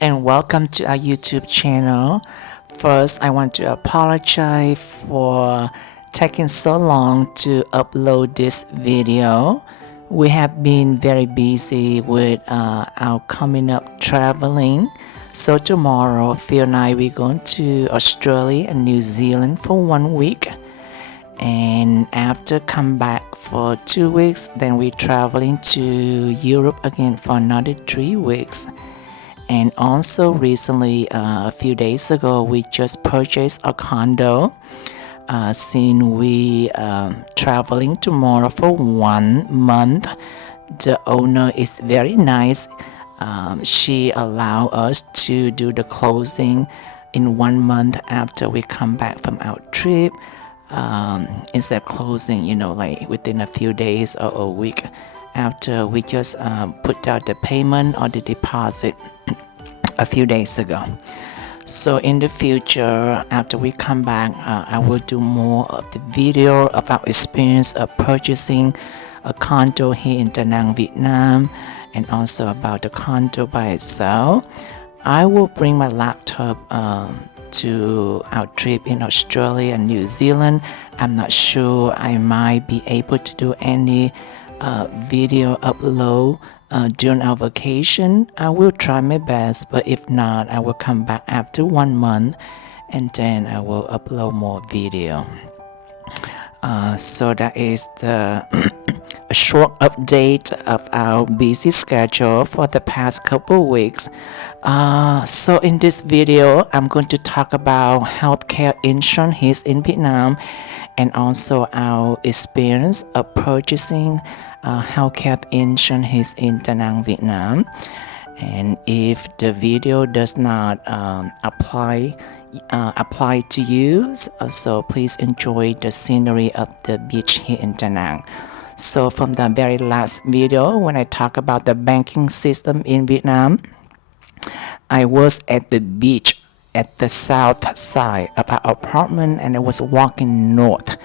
and welcome to our YouTube channel. First, I want to apologize for taking so long to upload this video. We have been very busy with our coming up traveling. So tomorrow, Phil and I we're going to Australia and New Zealand for 1 week. And after come back for 2 weeks, then we're traveling to Europe again for another 3 weeks. And also recently, a few days ago, we just purchased a condo. Since we traveling tomorrow for 1 month, the owner is very nice. She allowed us to do the closing in 1 month after we come back from our trip. Instead of closing, like within a few days or a week after we just put out the payment or the deposit a few days ago. So in the future, after we come back, I will do more of the video of our experience of purchasing a condo here in Da Nang, Vietnam, and also about the condo by itself. I will bring my laptop to our trip in Australia and New Zealand. I'm not sure I might be able to do any video upload during our vacation. I will try my best, but if not, I will come back after 1 month and then I will upload more video. So that is the a short update of our busy schedule for the past couple weeks. So in this video, I'm going to talk about healthcare insurance here in Vietnam and also our experience of purchasing healthcare insurance here in Da Nang, Vietnam. And if the video does not apply to you, so please enjoy the scenery of the beach here in Da Nang. So from the very last video, when I talk about the banking system in Vietnam, I was at the beach at the south side of our apartment, and I was walking north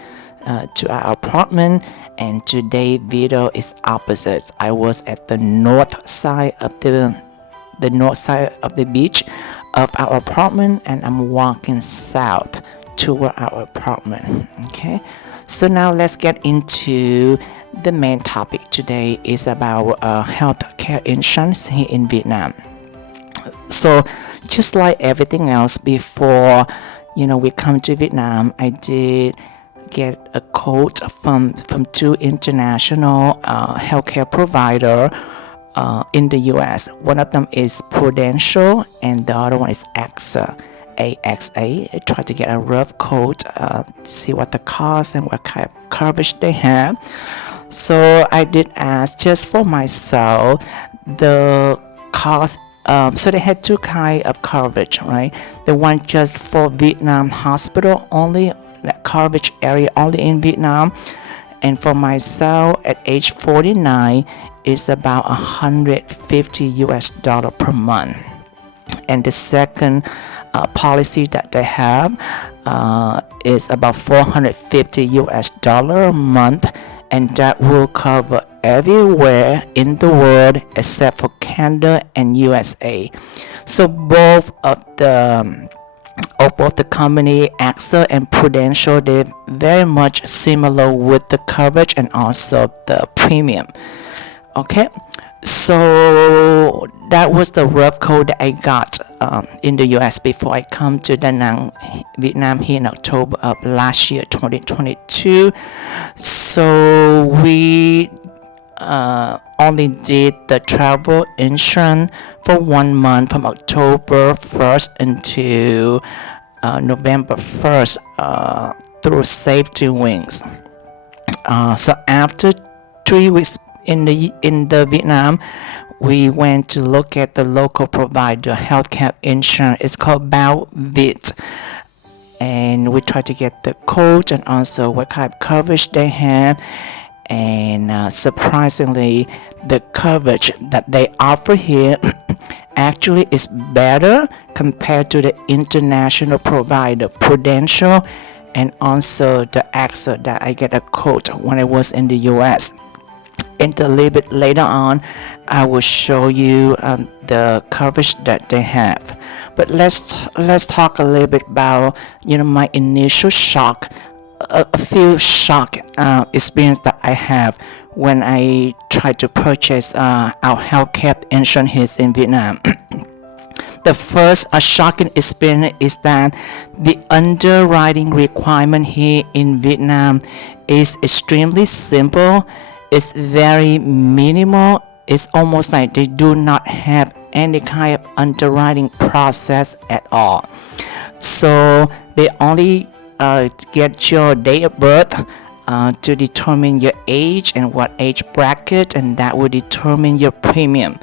to our apartment. And today video is opposite. I was at the north side of the north side of the beach of our apartment, and I'm walking south toward our apartment. Okay, so now let's get into the main topic today is about healthcare insurance here in Vietnam. So just like everything else before we come to Vietnam, I did get a quote from 2 international healthcare provider in the US. One of them is Prudential and the other one is AXA. AXA. I try to get a rough quote to see what the cost and what kind of coverage they have. So I did ask just for myself the cost. So they had 2 kinds of coverage, right? The one just for Vietnam hospital only, that coverage area only in Vietnam. And for myself at age 49, it's about $150 per month. And the second policy that they have is about $450 a month, and that will cover everywhere in the world except for Canada and USA. So both of the company AXA and Prudential, they're very much similar with the coverage and also the premium. Okay, so that was the rough code that I got in the US before I come to Da Nang, Vietnam here in October of last year, 2022. So we only did the travel insurance for 1 month from October 1st until November 1st through Safety Wings. So after 3 weeks in the Vietnam, we went to look at the local provider healthcare insurance. It's called Bao Vit, and we tried to get the quote and also what kind of coverage they have. And surprisingly, the coverage that they offer here actually is better compared to the international provider Prudential and also the AXA that I get a quote when I was in the US. And a little bit later on, I will show you the coverage that they have. But let's talk a little bit about my initial shock, a few shock experience that I have when I tried to purchase our healthcare insurance here in Vietnam. The first shocking experience is that the underwriting requirement here in Vietnam is extremely simple. It's very minimal. It's almost like they do not have any kind of underwriting process at all. So they only get your date of birth to determine your age and what age bracket, and that will determine your premium.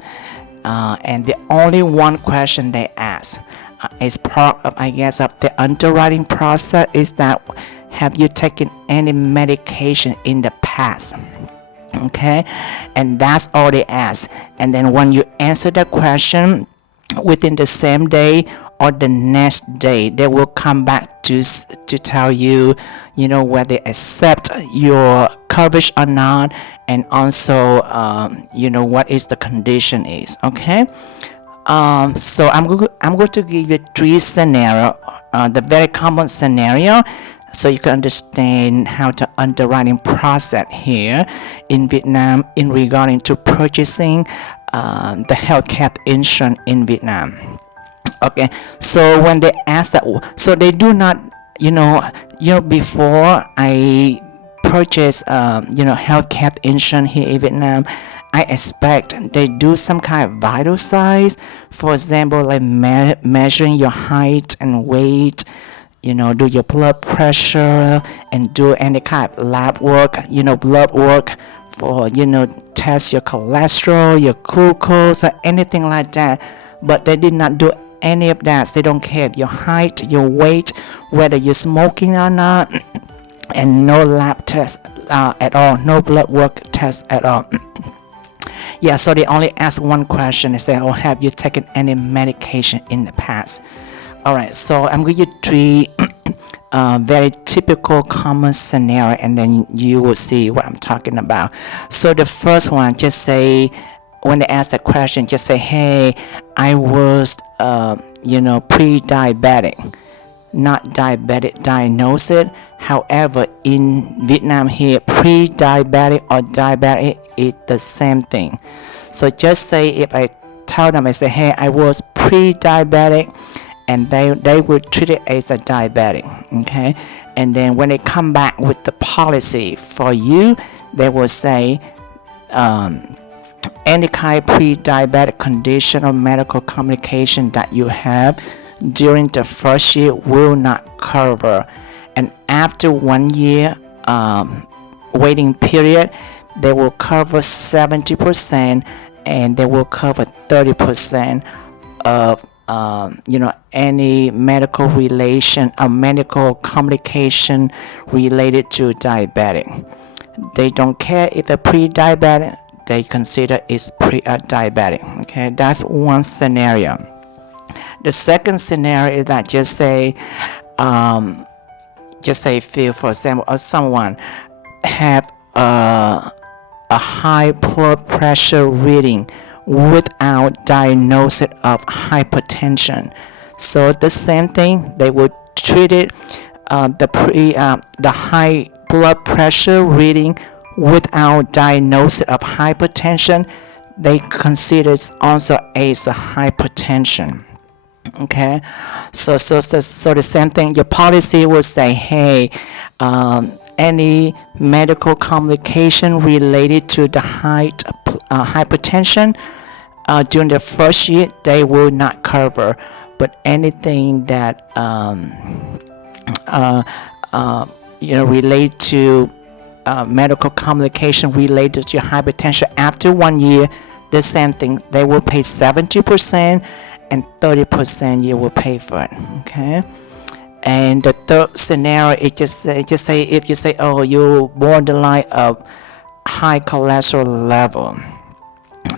And the only one question they ask is part of, I guess, of the underwriting process is that have you taken any medication in the past? Okay, and that's all they ask. And then when you answer the question within the same day or the next day, they will come back to tell you, whether they accept your coverage or not, and also what is the condition is. Okay, so I'm going to give you three scenarios, the very common scenario, so you can understand how the underwriting process here in Vietnam in regarding to purchasing the healthcare insurance in Vietnam. Okay, so when they ask that, so they do not, before I purchase, healthcare insurance here in Vietnam, I expect they do some kind of vital signs, for example, like measuring your height and weight, do your blood pressure and do any kind of lab work, blood work for, test your cholesterol, your glucose, or anything like that. But they did not do any of that. They don't care your height, your weight, whether you're smoking or not, and no lab test at all, no blood work test at all. Yeah, so they only ask one question. They say, oh, have you taken any medication in the past? All right, so I'm going to give you three very typical common scenario, and then you will see what I'm talking about. So the first one, just say, when they ask that question, just say, hey, I was, pre-diabetic, not diabetic diagnosis. However, in Vietnam here, pre-diabetic or diabetic is the same thing. So just say, if I tell them, I say, hey, I was pre-diabetic, and they will treat it as a diabetic. Okay, and then when they come back with the policy for you, they will say any kind of pre-diabetic condition or medical complication that you have during the first year will not cover, and after 1 year waiting period, they will cover 70%, and they will cover 30% of any medical relation or medical complication related to diabetic. They don't care if they're pre-diabetic, they consider it's pre-diabetic. Okay, that's one scenario. The second scenario is that just say feel, for example, or someone have a high blood pressure reading without diagnosis of hypertension. So the same thing, they would treat it the high blood pressure reading without diagnosis of hypertension, they consider it also as a hypertension. Okay, so the same thing, your policy will say, hey, any medical complication related to the hypertension during the first year, they will not cover. But anything that relate to medical complication related to hypertension after 1 year, the same thing, they will pay 70%, and 30% you will pay for it. Okay. And the third scenario is just say if you say, oh, you borderline of high cholesterol level,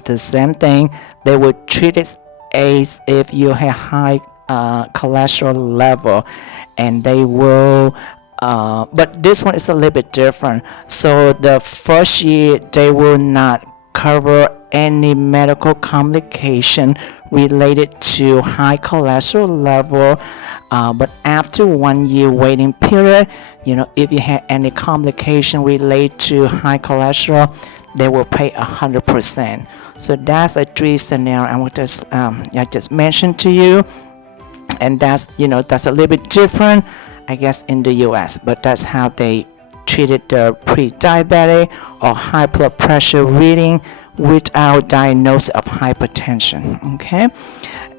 the same thing, they will treat it as if you have high cholesterol level, and they will But this one is a little bit different. So the first year they will not cover any medical complication related to high cholesterol level. But after 1 year waiting period, if you have any complication related to high cholesterol, they will pay 100%. So that's a three scenario I just mentioned to you, and that's a little bit different, I guess, in the US, but that's how they treated the pre-diabetic or high blood pressure reading without diagnosis of hypertension. Okay,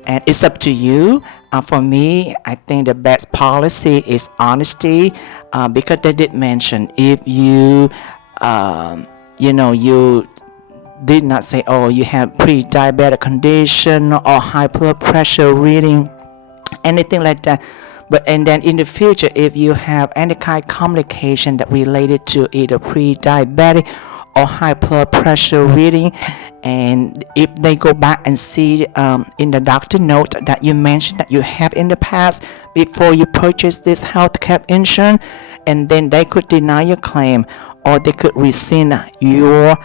and it's up to you. For me, I think the best policy is honesty, because they did mention if you you did not say, oh, you have pre-diabetic condition or high blood pressure reading, anything like that. And then in the future, if you have any kind of complication that related to either pre-diabetic or high blood pressure reading, and if they go back and see in the doctor note that you mentioned that you have in the past before you purchase this healthcare insurance, and then they could deny your claim, or they could rescind your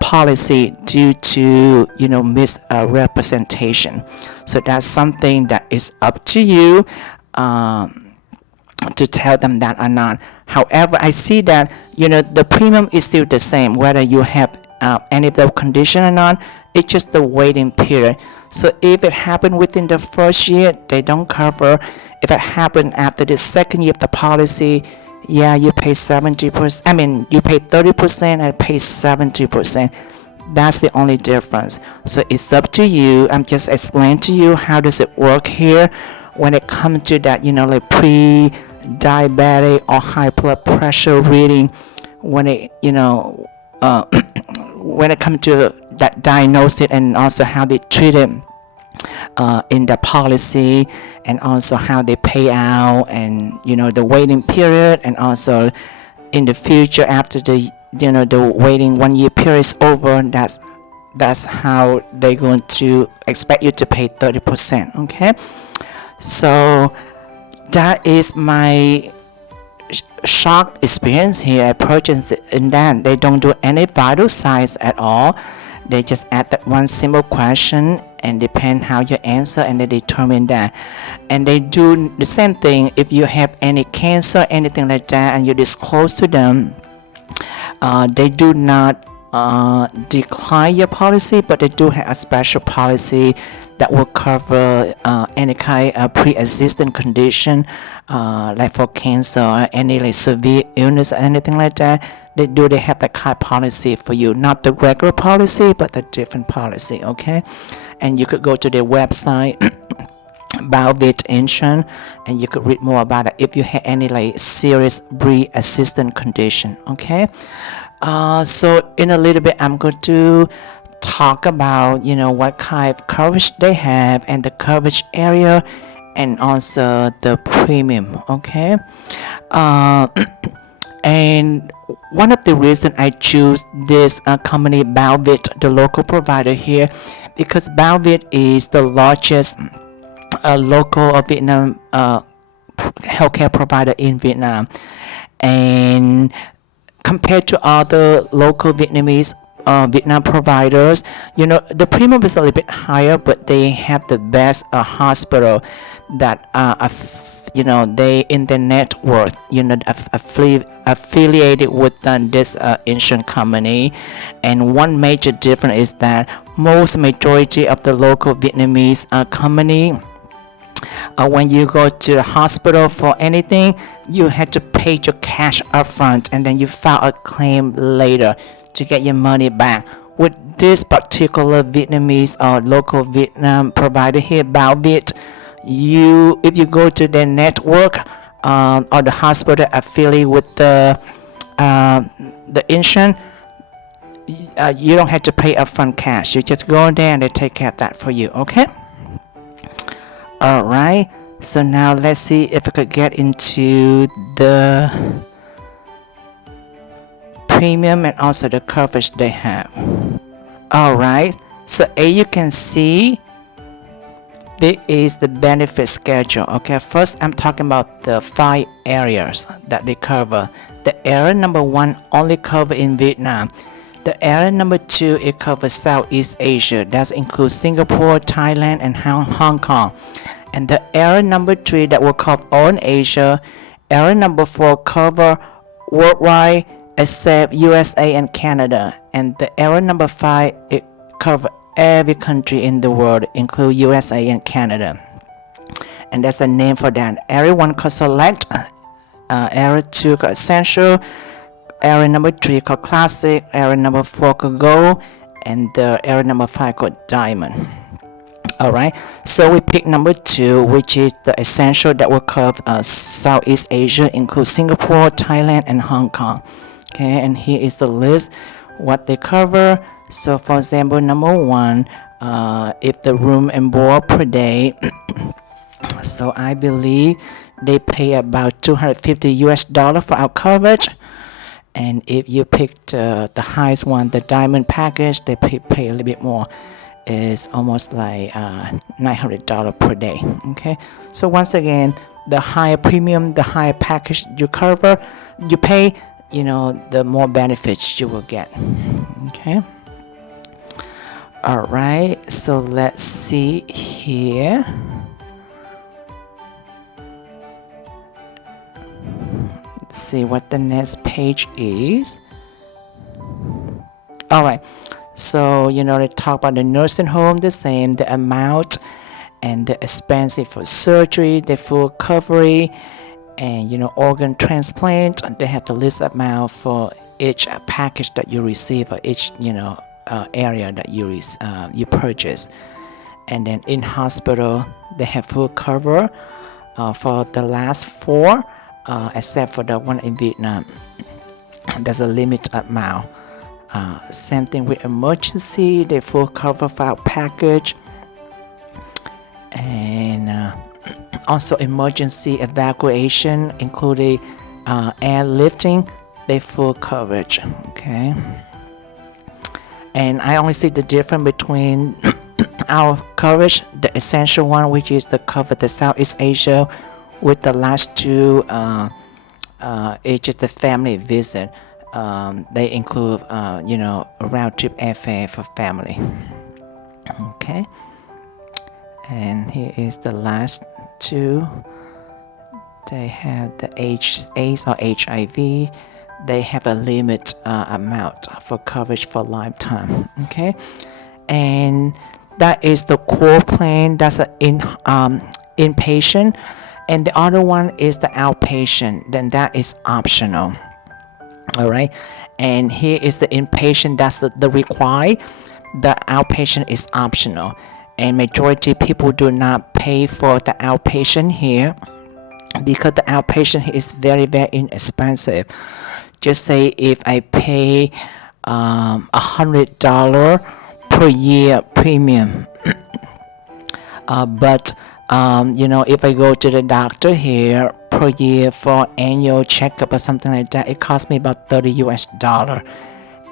policy due to misrepresentation. So that's something that is up to you to tell them that or not. However, I see that the premium is still the same whether you have any of the condition or not. It's just the waiting period. So if it happened within the first year, they don't cover. If it happened after the second year of the policy, yeah, you pay 70%. I mean, you pay 30% and pay 70%. That's the only difference. So it's up to you. I'm just explaining to you how does it work here when it comes to that, like pre-diabetic or high blood pressure reading. When it, when it comes to that diagnosis, and also how they treat it in the policy, and also how they pay out, and the waiting period, and also in the future after the the waiting 1 year period is over, that's how they're going to expect you to pay 30%. Okay, so that is my shock experience here. I purchased it, and then they don't do any vital signs at all. They just add that one simple question, and depend how you answer, and they determine that. And they do the same thing if you have any cancer, anything like that, and you disclose to them. They do not decline your policy, but they do have a special policy that will cover any kind of pre-existing condition, like for cancer or any like severe illness or anything like that. They have that kind of policy for you, not the regular policy, but the different policy. Okay, and you could go to their website Balvit Insurance, and you could read more about it if you have any like serious pre-existing condition. Okay, so in a little bit I'm going to talk about what kind of coverage they have, and the coverage area, and also the premium. Okay, and one of the reasons I choose this company Balvit, the local provider here, because Balvit is the largest local Vietnam healthcare provider in Vietnam, and compared to other local Vietnamese Vietnam providers, the premium is a little bit higher, but they have the best hospital that they in their network, affiliated with this insurance company. And one major difference is that most majority of the local Vietnamese company, when you go to the hospital for anything, you have to pay your cash upfront, and then you file a claim later to get your money back. With this particular Vietnamese or local Vietnam provider here, Balvit, if you go to their network or the hospital affiliate with the insurance, you don't have to pay upfront cash. You just go in there and they take care of that for you. Okay. All right. So now let's see if I could get into the premium and also the coverage they have. All right. So as you can see, this is the benefit schedule. Okay, first I'm talking about the 5 areas that they cover. The area number 1 only cover in Vietnam. The area number 2, it covers Southeast Asia. That includes Singapore, Thailand, and Hong Kong. And the area number 3 that will cover all Asia. Area number 4 cover worldwide except USA and Canada. And the area number 5, it cover every country in the world, include USA and Canada. And that's a name for that. Area 1 called Select, area 2 called Essential, area number 3 called Classic, area number 4 called Gold, and the area number 5 called Diamond. Alright, so we pick number 2, which is the Essential that will cover Southeast Asia, include Singapore, Thailand, and Hong Kong. Okay, and here is the list what they cover. So for example, number 1, if the room and board per day, so I believe they pay about $250 for our coverage. And if you pick the highest one, the diamond package, they pay a little bit more. It's almost like $900 per day. Okay, so once again, the higher premium, the higher package you pay, the more benefits you will get. Okay. All right, so let's see here. Let's see what the next page is. All right, so they talk about the nursing home, the same, the amount and the expensive for surgery, the full recovery, and organ transplant. They have the list amount for each package that you receive, or each area that you purchase. And then in hospital, they have full cover for the last 4, except for the one in Vietnam. There's a limit amount. Same thing with emergency, they full cover for our package. And also emergency evacuation, including airlifting, they full coverage. Okay. And I only see the difference between our coverage, the essential one, which is the cover the Southeast Asia, with the last 2, it's just the family visit. They include, a round trip airfare for family. Okay. And here is the last 2. They have the AIDS or HIV. They have a limit amount for coverage for lifetime. Okay, and that is the core plan. That's an inpatient, and the other one is the outpatient. Then that is optional. All right, and here is the inpatient. That's the required. The outpatient is optional, and majority people do not pay for the outpatient here because the outpatient is very, very inexpensive. Just say if I pay $100 per year premium, but if I go to the doctor here per year for annual checkup or something like that, it costs me about $30,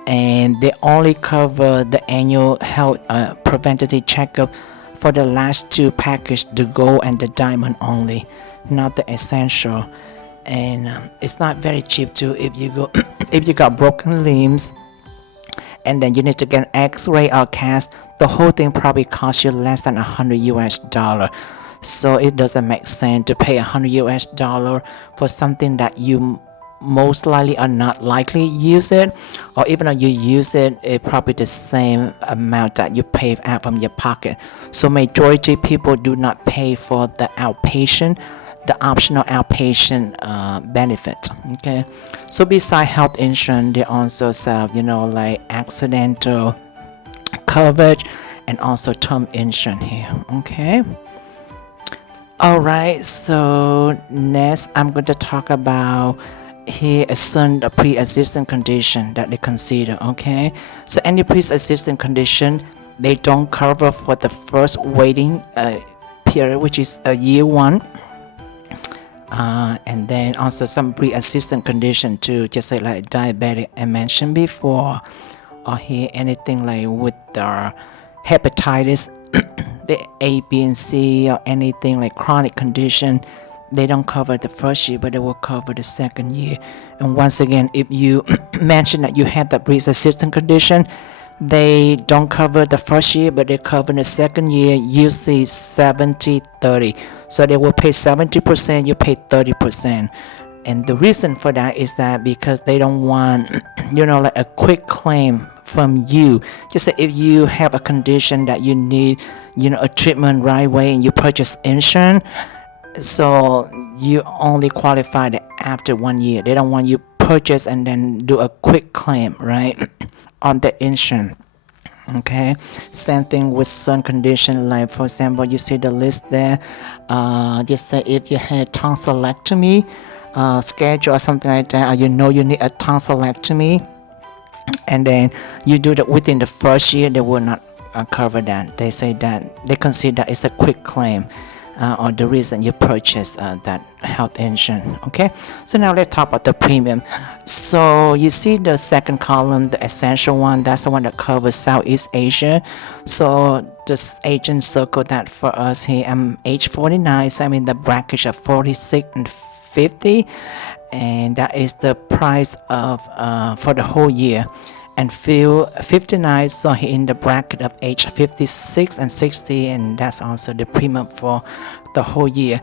and they only cover the annual health preventative checkup for the last 2 packages, the gold and the diamond only, not the essential. And it's not very cheap too. If you got broken limbs and then you need to get an x-ray or cast, the whole thing probably costs you less than $100. So it doesn't make sense to pay $100 for something that you most likely are not likely use it, or even though you use it, it's probably the same amount that you pay out from your pocket. So majority people do not pay for the outpatient, the optional outpatient benefit. Okay, so besides health insurance, they also sell like accidental coverage and also term insurance here. Okay, all right, so next I'm going to talk about here a pre-existing condition that they consider. Okay, so any pre-existing condition, they don't cover for the first waiting period, which is a year 1. And then also some pre-existing condition too, just say like diabetic I mentioned before, or here anything like with the hepatitis the A, B, and C or anything like chronic condition, they don't cover the first year, but they will cover the second year. And once again, if you mention that you have the pre-existing condition, they don't cover the first year, but they cover the second year, usually 70-30. So they will pay 70%, you pay 30%. And the reason for that is that because they don't want, like a quick claim from you. Just say if you have a condition that you need, a treatment right away and you purchase insurance, so you only qualify after 1 year. They don't want you purchase and then do a quick claim, right, on the insurance. Okay, same thing with some condition, like for example, you see the list there. Just say if you had tonsillectomy schedule or something like that, or you need a tonsillectomy, and then you do that within the first year, they will not cover that. They say that they consider that it's a quick claim, or the reason you purchase that health insurance. Okay, so now let's talk about the premium. So you see the second column, the essential one, that's the one that covers Southeast Asia. So this agent circled that for us here. I'm age 49, so I'm in the bracket of 46 and 50, and that is the price of for the whole year. And Phil 59, so he in the bracket of age 56 and 60, and that's also the premium for the whole year.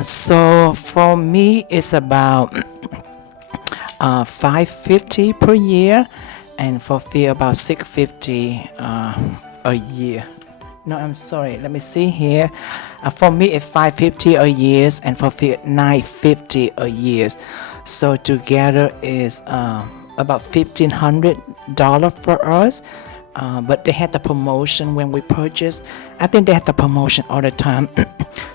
So for me, it's about $550 per year, and for Phil about $650 a year. No, I'm sorry. Let me see here. For me, it's $550 a year, and for Phil $950 a year. So together is about $1,500 for us. But they had the promotion when we purchased. I think they had the promotion all the time.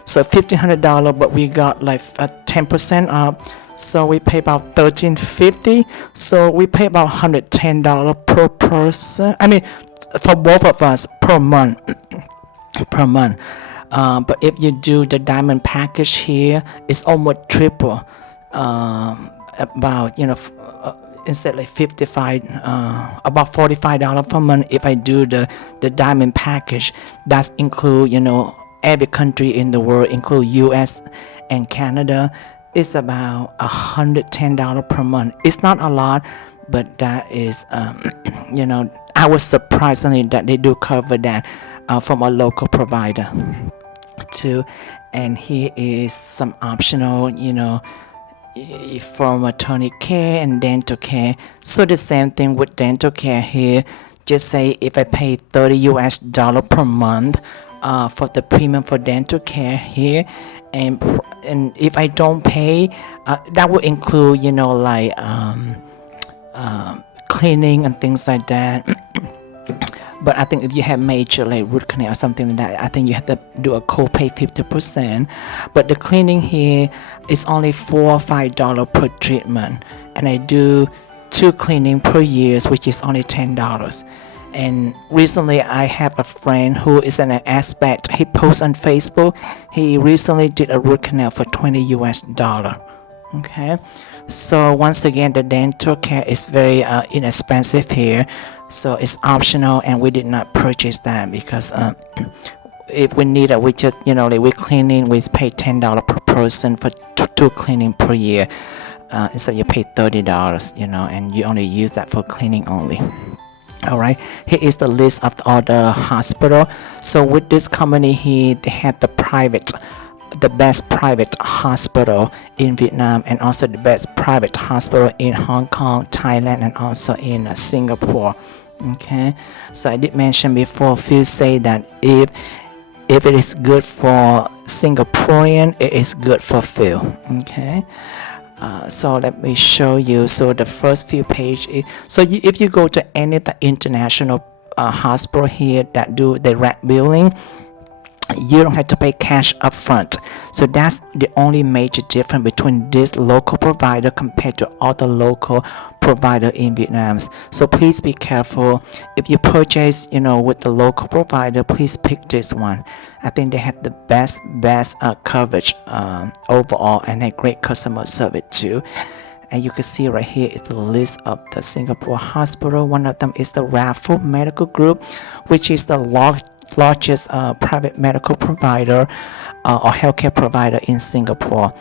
So $1,500, but we got like 10% off. So we pay about $1,350. So we pay about $110 per person. I mean, for both of us per month. Per month. But if you do the diamond package here, it's almost triple. About instead like 55, about $45 per month. If I do the diamond package, that's include every country in the world, include US and Canada. It's about $110 per month. It's not a lot, but that is I was surprised that they do cover that from a local provider too. And here is some optional for maternity care and dental care. So the same thing with dental care here. Just say if I pay $30 per month for the premium for dental care here, and if I don't pay, that will include cleaning and things like that. But I think if you have major like root canal or something like that, I think you have to do a copay 50%. But the cleaning here is only $4 or $5 per treatment, and I do 2 cleaning per year, which is only $10. And recently I have a friend who is an aspect. He posts on Facebook. He recently did a root canal for $20. Okay, so once again, the dental care is very inexpensive here. So it's optional, and we did not purchase that because if we need it, we just like we cleaning, we pay $10 per person for 2 cleaning per year. Instead you pay $30, and you only use that for cleaning only. All right, here is the list of all the hospital. So with this company here, they have the best private hospital in Vietnam, and also the best private hospital in Hong Kong, Thailand, and also in Singapore. Okay, so I did mention before, Phil say that if it is good for Singaporean, it is good for Phil. Okay, so let me show you. So the first few pages, if you go to any of the international hospital here that do direct billing, you don't have to pay cash up front. So that's the only major difference between this local provider compared to other local provider in Vietnam. So please be careful. If you purchase with the local provider, please pick this one. I think they have the best coverage overall, and a great customer service too. And you can see right here is the list of the Singapore hospital. One of them is the Raffle Medical Group, which is the largest private medical provider or healthcare provider in Singapore,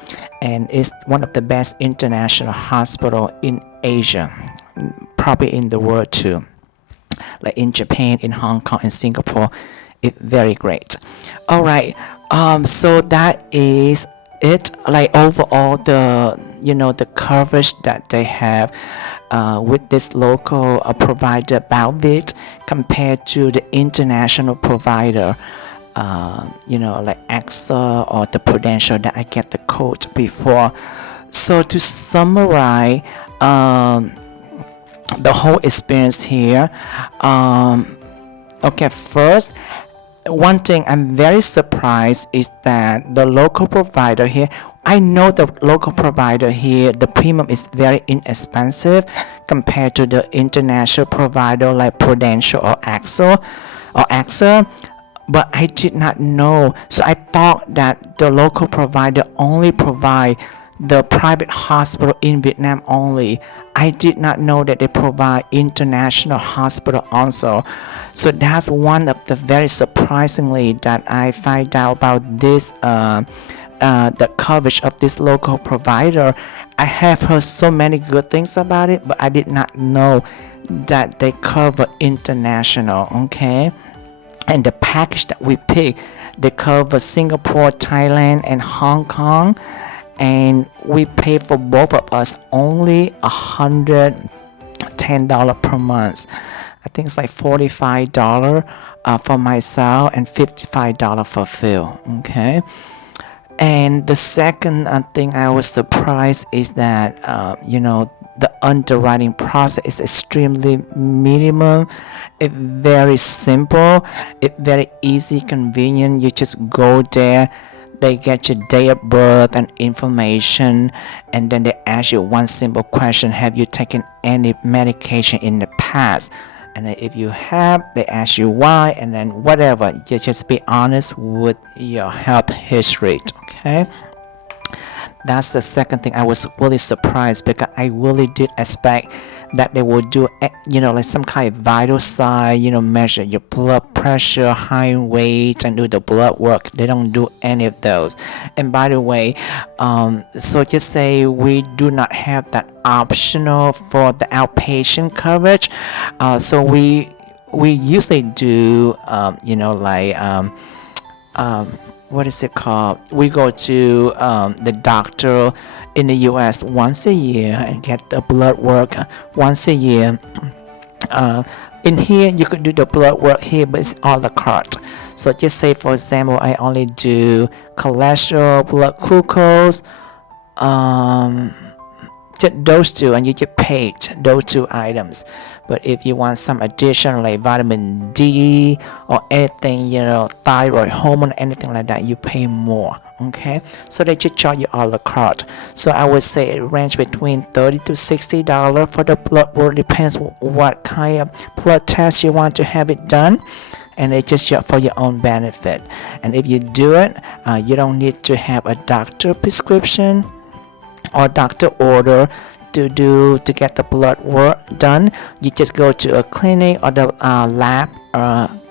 and it's one of the best international hospital in Asia, probably in the world too. Like in Japan, in Hong Kong, in Singapore, it's very great. All right, so that is it. Like overall, the coverage that they have with this local provider about it compared to the international provider, like AXA or the Prudential that I get the quote before. So to summarize, the whole experience here. Okay, first, one thing I'm very surprised is that the local provider here, I know the local provider here, the premium is very inexpensive compared to the international provider like Prudential or AXA, but I did not know. So I thought that the local provider only provide the private hospital in Vietnam only. I did not know that they provide international hospital also. So that's one of the very surprisingly that I find out about this the coverage of this local provider. I have heard so many good things about it, but I did not know that they cover international. Okay, and the package that we picked, they cover Singapore, Thailand, and Hong Kong, and we pay for both of us only $110 per month. I think it's like $45 for myself and $55 for Phil. Okay, and the second thing I was surprised is that the underwriting process is extremely minimum. It's very simple. It's very easy, convenient. You just go there. They get your date of birth and information, and then they ask you one simple question: have you taken any medication in the past? And then if you have, they ask you why, and then whatever. You just be honest with your health history. Okay, that's the second thing I was really surprised, because I really did expect that they will do like some kind of vital sign, measure your blood pressure, height, weight, and do the blood work. They don't do any of those. And by the way, so just say we do not have that optional for the outpatient coverage. So we usually do what is it called? We go to the doctor in the US once a year and get the blood work once a year. In here, you could do the blood work here, but it's a la carte. So just say, for example, I only do cholesterol, blood glucose, just those two, and you get paid those two items. But if you want some additional like vitamin D or anything, thyroid hormone, anything like that, you pay more. Okay, so they just charge you a la carte. So I would say it range between $30 to $60 for the blood work. Depends what kind of blood test you want to have it done, and it's just for your own benefit. And if you do it, you don't need to have a doctor prescription or doctor order to get the blood work done. You just go to a clinic or the lab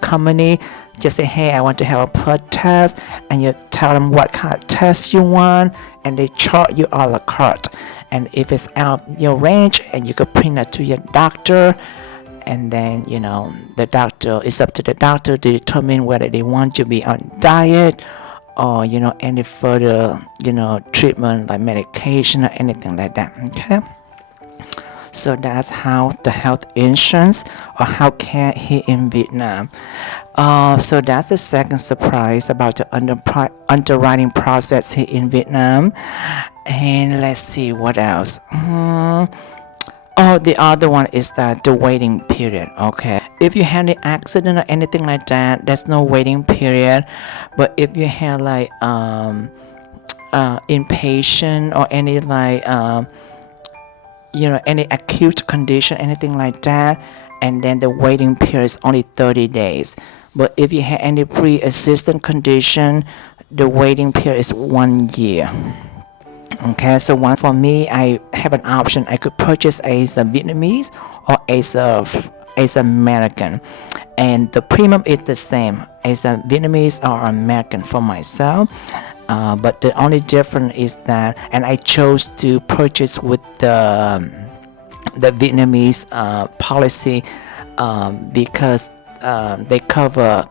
company. Just say, hey, I want to have a blood test, and you tell them what kind of test you want, and they charge you a la carte. And if it's out your range, and you could bring that to your doctor, and then the doctor, it's up to the doctor to determine whether they want you to be on diet or any further treatment like medication or anything like that. Okay, so that's how the health insurance or health care here in Vietnam. So that's the second surprise about the underwriting process here in Vietnam. And let's see what else. Oh, the other one is that the waiting period. Okay, if you had an accident or anything like that, there's no waiting period. But if you had like inpatient or any like any acute condition, anything like that, and then the waiting period is only 30 days. But if you have any pre-existing condition, the waiting period is 1 year. Okay, so one for me, I have an option. I could purchase as a Vietnamese or as a as American, and the premium is the same as a Vietnamese or American for myself. But the only difference is that, and I chose to purchase with the Vietnamese policy because they cover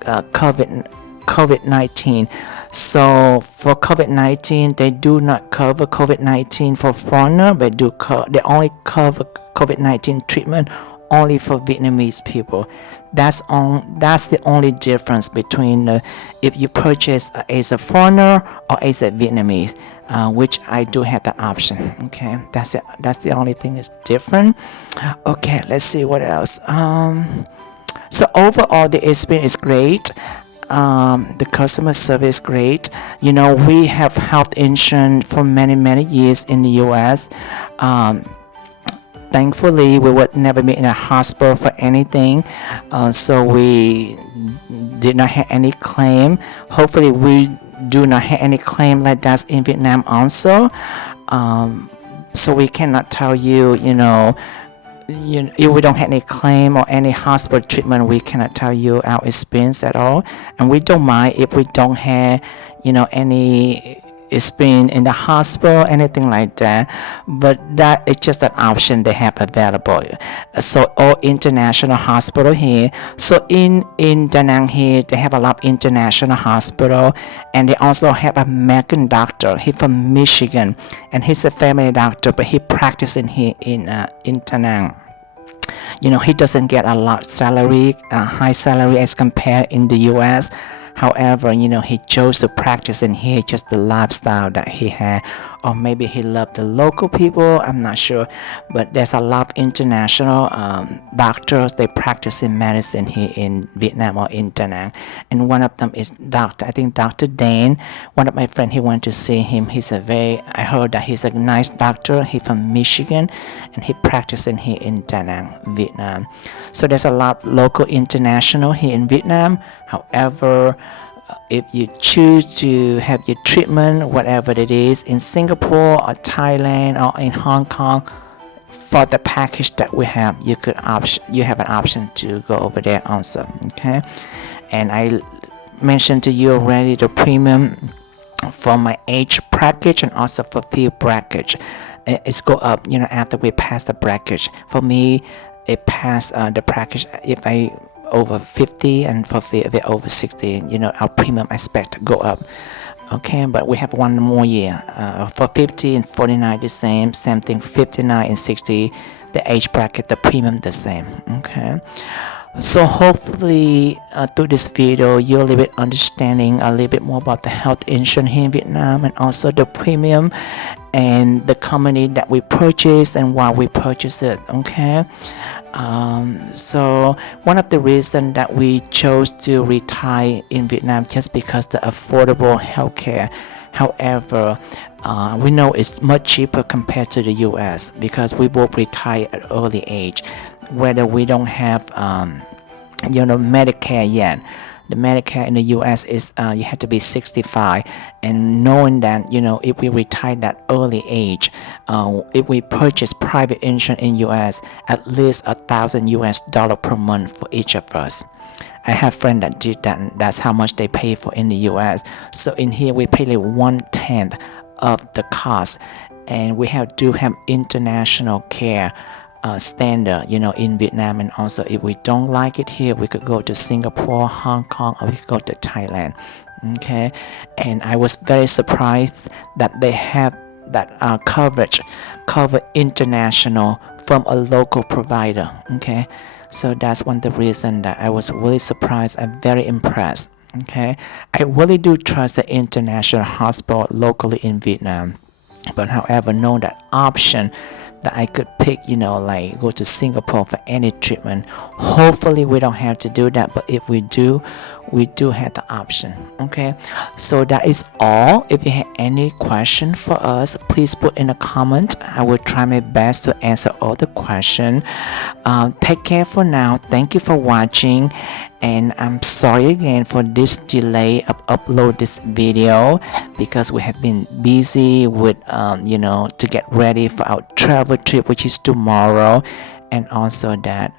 COVID-19. So for COVID-19, they do not cover COVID-19 for foreigner, but they only cover COVID-19 treatment only for Vietnamese people. That's the only difference between if you purchase as a foreigner or as a Vietnamese, which I do have the option. Okay, that's it. That's the only thing is different. Okay, let's see what else. So overall, the experience is great. The customer service is great. We have health insurance for many years in the U.S. Thankfully, we would never be in a hospital for anything, so we did not have any claim. Hopefully, we do not have any claim like that in Vietnam also. So we cannot tell you, if we don't have any claim or any hospital treatment, we cannot tell you our experience at all. And we don't mind if we don't have, any experience in the hospital, anything like that. But that is just an option they have available. So all international hospital here. So in Da Nang here, they have a lot of international hospital, and they also have an American doctor. He's from Michigan, and he's a family doctor, but he practicing here in Da Nang. He doesn't get a lot salary, high salary as compared in the U.S. However, he chose to practice in here, just the lifestyle that he had, or maybe he loved the local people, I'm not sure. But there's a lot of international doctors, they practice in medicine here in Vietnam or in Da Nang. And one of them is I think Dr. Dan. One of my friends, he went to see him. I heard that he's a nice doctor. He's from Michigan, and he practicing here in Da Nang, Vietnam. So there's a lot of local international here in Vietnam. However, if you choose to have your treatment, whatever it is, in Singapore or Thailand or in Hong Kong, for the package that we have, you have an option to go over there also. Okay, and I mentioned to you already the premium for my age bracket and also for field bracket. It's go up, after we pass the bracket. For me, it passed the bracket if I over 50, and for over 60, our premium expect to go up. Okay, but we have one more year. For 50 and 49 the same thing. 59 and 60, the age bracket, the premium the same. Okay, so hopefully through this video you're a little bit understanding a little bit more about the health insurance here in Vietnam, and also the premium and the company that we purchased and why we purchased it. Okay, so one of the reasons that we chose to retire in Vietnam just because the affordable healthcare. However, we know it's much cheaper compared to the US because we both retire at early age, whether we don't have Medicare yet. The Medicare in the US is you have to be 65, and knowing that if we retire that early age, if we purchase private insurance in US, at least $1,000 per month for each of us. I have friends that did that, and that's how much they pay for in the US. So in here we pay like 1/10 of the cost, and we do have international care standard, in Vietnam. And also if we don't like it here, we could go to Singapore, Hong Kong, or we could go to Thailand. Okay, and I was very surprised that they have that cover international from a local provider. Okay, so that's one of the reasons that I was really surprised and very impressed. Okay, I really do trust the international hospital locally in Vietnam, but however, know that option that I could pick, like go to Singapore for any treatment. Hopefully we don't have to do that, but if we do have the option. Okay, so that is all. If you have any question for us, please put in a comment. I will try my best to answer all the questions. Take care for now. Thank you for watching, and I'm sorry again for this delay of upload this video because we have been busy with to get ready for our travel trip, which is tomorrow. and also that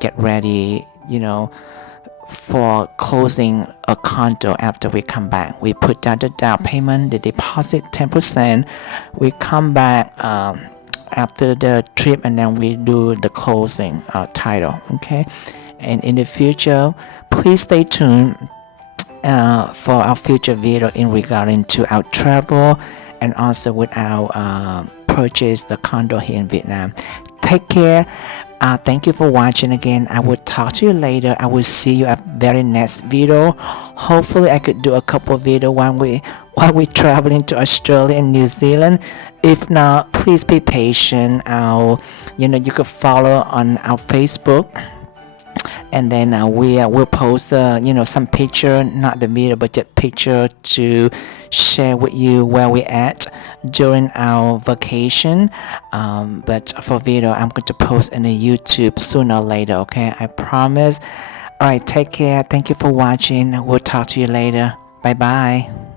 get ready, for closing a condo after we come back. We put down the down payment, the deposit 10%. We come back after the trip, and then we do the closing title. Okay, and in the future, please stay tuned for our future video in regarding to our travel and also with our purchase the condo here in Vietnam. Take care. Thank you for watching again. I will talk to you later. I will see you at very next video. Hopefully I could do a couple of video while we traveling to Australia and New Zealand. If not, please be patient. You can follow on our Facebook, and then we'll post some picture, not the video but just picture to share with you where we at during our vacation. But for video I'm going to post in the YouTube sooner or later. Okay, I promise. All right, take care. Thank you for watching. We'll talk to you later. Bye bye.